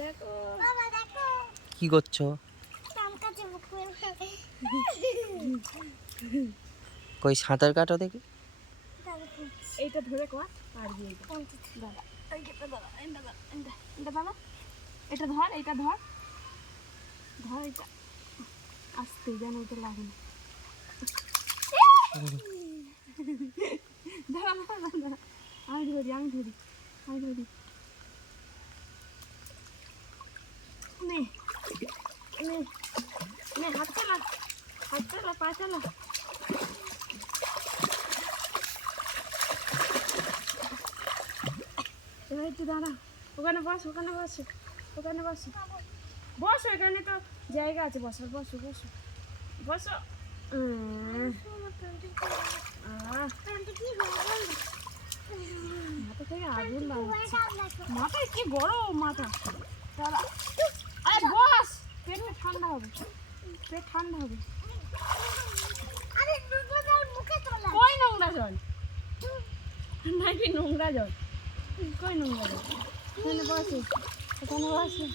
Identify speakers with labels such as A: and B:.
A: দেখো
B: বাবা দেখো।
C: কি করছ?
B: আম কাছে পুকুর
C: কই সাঁতার কাটো দেখি?
A: এইটা ধরে কর দাদা। এটা ধর। এইটা ধর। ধর এটা আস্তে যেন ওটা লাগে না। দাঁড়া দাঁড়া দাঁড়া। আমি ধরি আমি ধরি আমি ধরি। নে নে নে, হাত চালা হাত চালা, পা চালা। এবার একটু দাঁড়া, ওখানে বস, ওখানে বসো ওখানে বসো। বসো এখানে তো জায়গা আছে বসার বসো বসো বসো। মাথা থেকে আগুন মাথায় কি গরম মাথা? দাঁড়া আরে বস পেটে ঠান্ডা হবে। পেট ঠান্ডা হবে।
B: আরে দুধের মুখে তোলা।
A: কই নোংরা জল? নাকি নোংরা জল? কই নোংরা জল? এখানে বসে এখানে বসে।